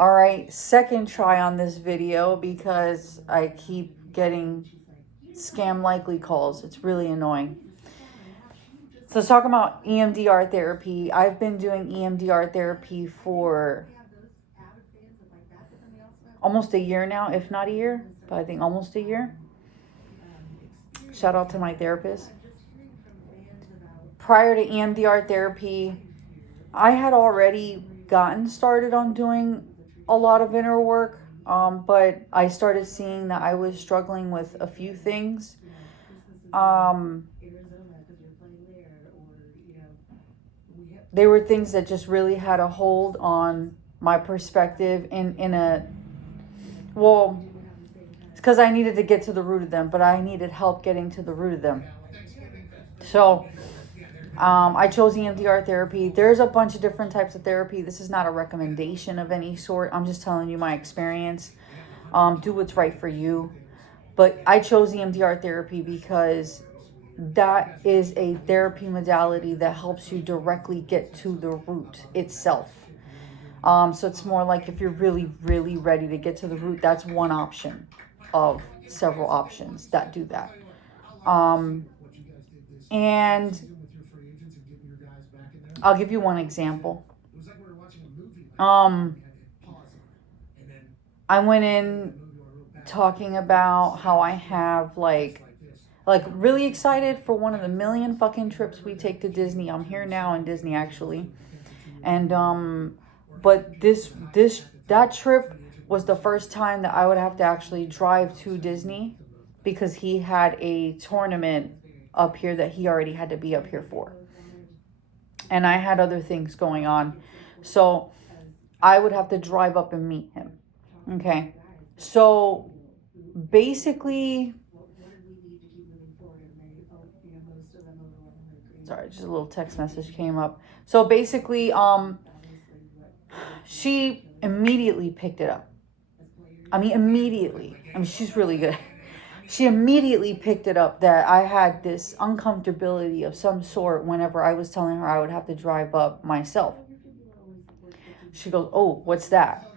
All right, second try on this video because I keep getting scam likely calls. It's really annoying. So let's talk about EMDR therapy. I've been doing EMDR therapy for almost a year now, if not a year, but I think almost a year. Shout out to my therapist. Prior to EMDR therapy, I had already gotten started on doing a lot of inner work, but I started seeing that I was struggling with a few things. They were things that just really had a hold on my perspective in a, well, it's because I needed to get to the root of them, but I needed help getting to the root of them. So I chose EMDR therapy. There's a bunch of different types of therapy. This is not a recommendation of any sort. I'm just telling you my experience. Do what's right for you. But I chose EMDR therapy because that is a therapy modality that helps you directly get to the root itself. So it's more like if you're really, really ready to get to the root, that's one option of several options that do that. And I'll give you one example. I went in talking about how I have like really excited for one of the million fucking trips we take to Disney. I'm here now in Disney actually. And but that trip was the first time that I would have to actually drive to Disney because he had a tournament up here that he already had to be up here for. And I had other things going on. So I would have to drive up and meet him. Okay. So basically, sorry, just a little text message came up. So basically, she immediately picked it up. Immediately. She's really good. She immediately picked it up that I had this uncomfortability of some sort whenever I was telling her I would have to drive up myself. She goes, "Oh, what's that?"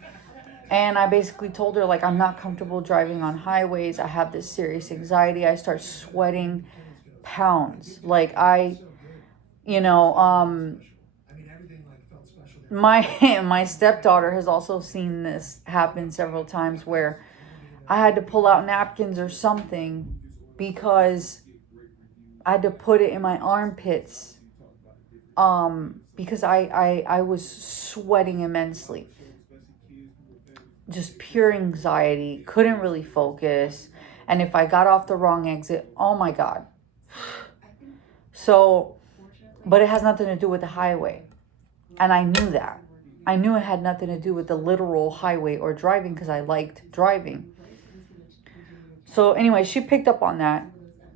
And I basically told her, like, I'm not comfortable driving on highways. I have this serious anxiety. I start sweating pounds. Like my stepdaughter has also seen this happen several times where I had to pull out napkins or something because I had to put it in my armpits because I was sweating immensely. Just pure anxiety, couldn't really focus. And if I got off the wrong exit, oh my God. So, but it has nothing to do with the highway. And I knew that. I knew it had nothing to do with the literal highway or driving because I liked driving. So anyway, she picked up on that.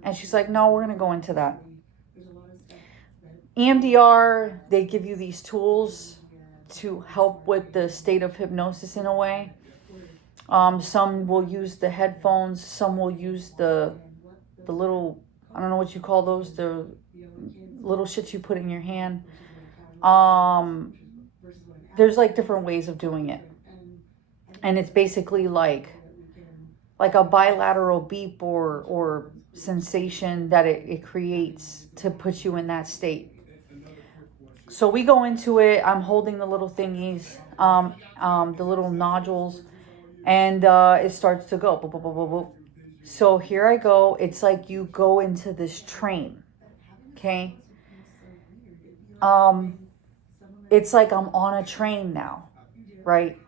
And she's like, no, we're going to go into that. EMDR, they give you these tools to help with the state of hypnosis in a way. Some will use the headphones. Some will use the little, I don't know what you call those, the little shits you put in your hand. There's like different ways of doing it. And it's basically like a bilateral beep or sensation that it creates to put you in that state. So we go into it. I'm holding the little thingies, the little nodules, and it starts to go. Boop, boop, boop, boop, boop. So here I go. It's like you go into this train, okay? It's like I'm on a train now, right?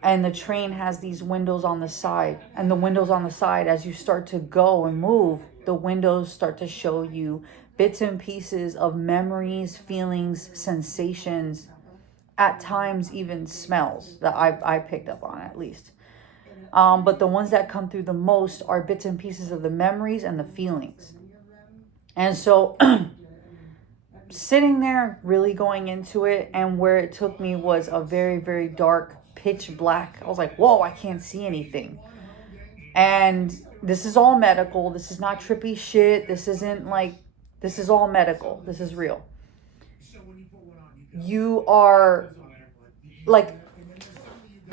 And the train has these windows on the side. And the windows on the side, as you start to go and move, the windows start to show you bits and pieces of memories, feelings, sensations, at times even smells that I picked up on at least. But the ones that come through the most are bits and pieces of the memories and the feelings. And so sitting there really going into it, and where it took me was a very, very dark, pitch black. I was like, whoa, I can't see anything. And this is all medical. This is not trippy shit. This is all medical. This is real. You are like,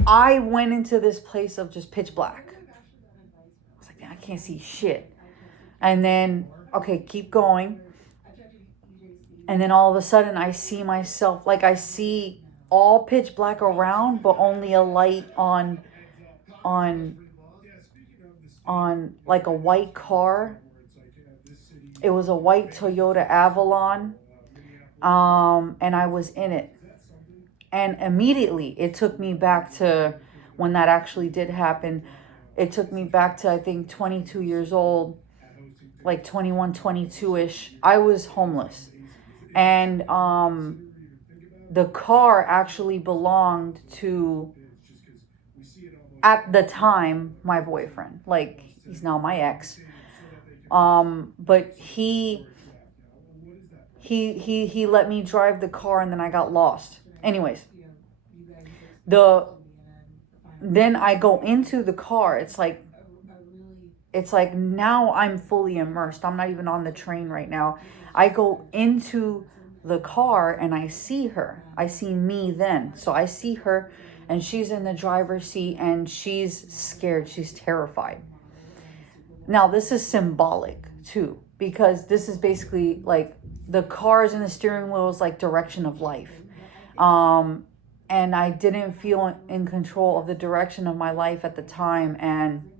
I went into this place of just pitch black. I was like, I can't see shit. And then, okay, keep going. And then all of a sudden I see myself, like I see all pitch black around, but only a light on like a white car. It was a white Toyota Avalon. And I was in it. And immediately it took me back to when that actually did happen. It took me back to, I think, 22 years old, like 21, 22-ish. I was homeless. And the car actually belonged to, at the time, my boyfriend. Like, he's now my ex. But he let me drive the car, and then I got lost. Anyways, then I go into the car. It's like now I'm fully immersed. I'm not even on the train right now. I go into the car and I see her. I see me then. So I see her and she's in the driver's seat and she's scared. She's terrified. Now, this is symbolic too, because this is basically like the cars and the steering wheel is like direction of life. And I didn't feel in control of the direction of my life at the time. And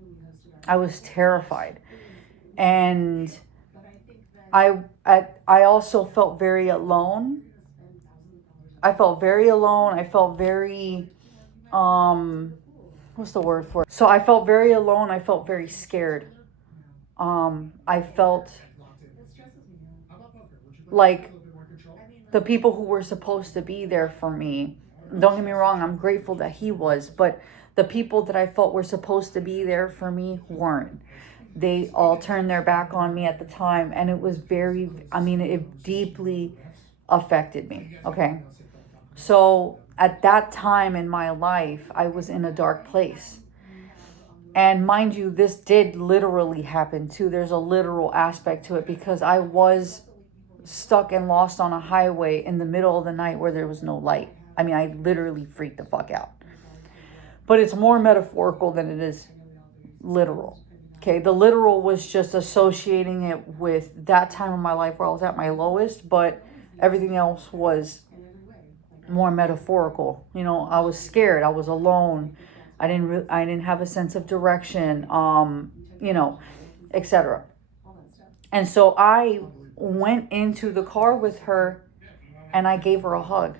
I was terrified. And I also felt very alone. I felt very alone. I felt very, what's the word for it? So I felt very alone. I felt very scared. I felt like the people who were supposed to be there for me, don't get me wrong, I'm grateful that he was, but the people that I felt were supposed to be there for me weren't. They all turned their back on me at the time, and it was it deeply affected me, okay? So at that time in my life, I was in a dark place. And mind you, this did literally happen too. There's a literal aspect to it because I was stuck and lost on a highway in the middle of the night where there was no light. I mean, I literally freaked the fuck out. But it's more metaphorical than it is literal. Okay, the literal was just associating it with that time of my life where I was at my lowest, but everything else was more metaphorical. You know, I was scared. I was alone. I didn't have a sense of direction, etc. And so I went into the car with her and I gave her a hug.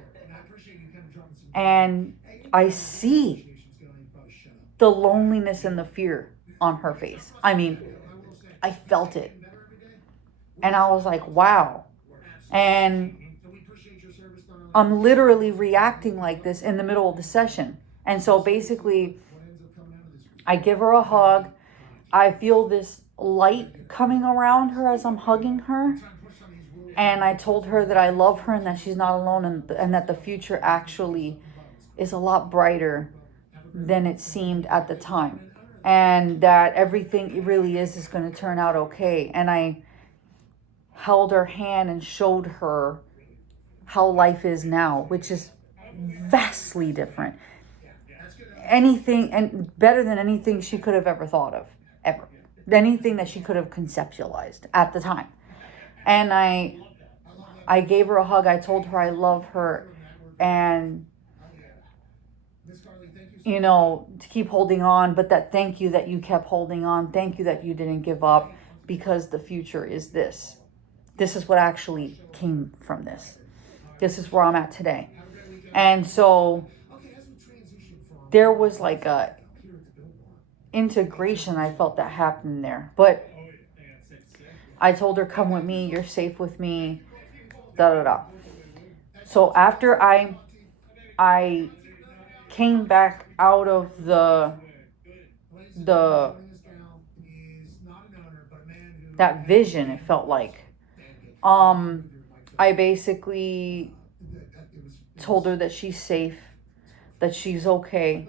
And I see the loneliness and the fear on her face. I mean, I felt it. And I was like, wow. And I'm literally reacting like this in the middle of the session. And so basically, I give her a hug. I feel this light coming around her as I'm hugging her. And I told her that I love her and that she's not alone and that the future actually is a lot brighter than it seemed at the time. And that everything really is going to turn out okay. And I held her hand and showed her how life is now, which is vastly different. Anything, and better than anything she could have ever thought of, ever. Anything that she could have conceptualized at the time. And I gave her a hug. I told her I love her. And to keep holding on, but that thank you that you kept holding on. Thank you that you didn't give up, because the future is this. This is what actually came from this. This is where I'm at today. And so there was like a integration I felt that happened there. But I told her, come with me. You're safe with me. Da da da. So after I came back out of that vision, it felt like I basically told her that she's safe, that she's okay.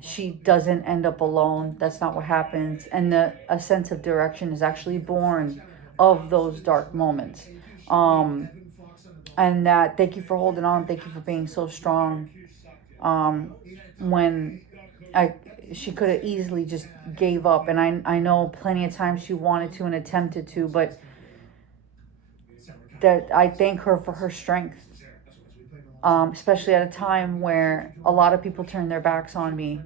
She doesn't end up alone. That's not what happens. And a sense of direction is actually born of those dark moments. And that, thank you for holding on. Thank you for being so strong. when she could have easily just gave up. And I know plenty of times she wanted to and attempted to, but that I thank her for her strength. Especially at a time where a lot of people turned their backs on me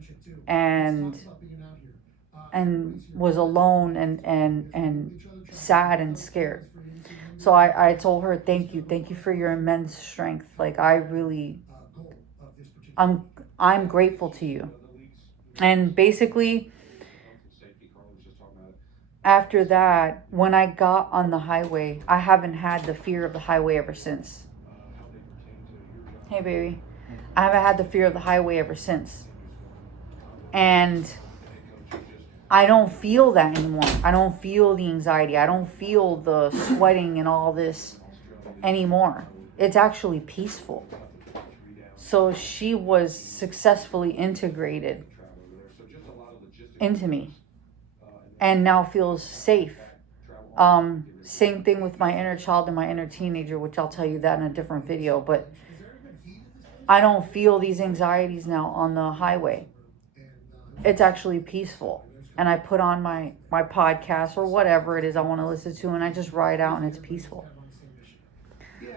and was alone and sad and scared. So I told her, thank you for your immense strength. Like I really, I'm grateful to you. And basically, after that, when I got on the highway, I haven't had the fear of the highway ever since. Hey, baby. I haven't had the fear of the highway ever since. And I don't feel that anymore. I don't feel the anxiety. I don't feel the sweating and all this anymore. It's actually peaceful. So she was successfully integrated into me and now feels safe. Same thing with my inner child and my inner teenager, which I'll tell you that in a different video. But I don't feel these anxieties now on the highway. It's actually peaceful. And I put on my podcast or whatever it is I want to listen to, and I just ride out and it's peaceful.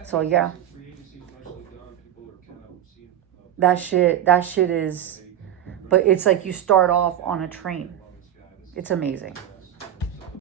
So yeah. That shit is, but it's like you start off on a train. It's amazing.